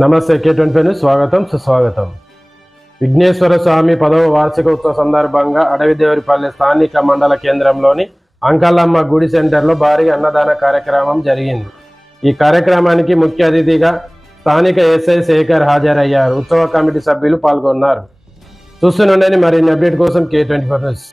నమస్తే K24 news స్వాగతం సుస్వాగతం. విఘ్నేశ్వర స్వామి 10వ వార్షిక ఉత్సవ సందర్భంగా అడవిదేవరిపల్లి స్థానిక మండల కేంద్రంలోని అంకల్లమ్మ గుడి సెంటర్లో భారీ అన్నదాన కార్యక్రమం జరిగింది. ఈ కార్యక్రమానికి ముఖ్య అతిథిగా స్థానిక ఎస్ఐ శేఖర్ హాజరయ్యారు. ఉత్సవ కమిటీ సభ్యులు పాల్గొన్నారు. చూస్తుండండి మరిన్ని అప్డేట్ కోసం K24 న్యూస్.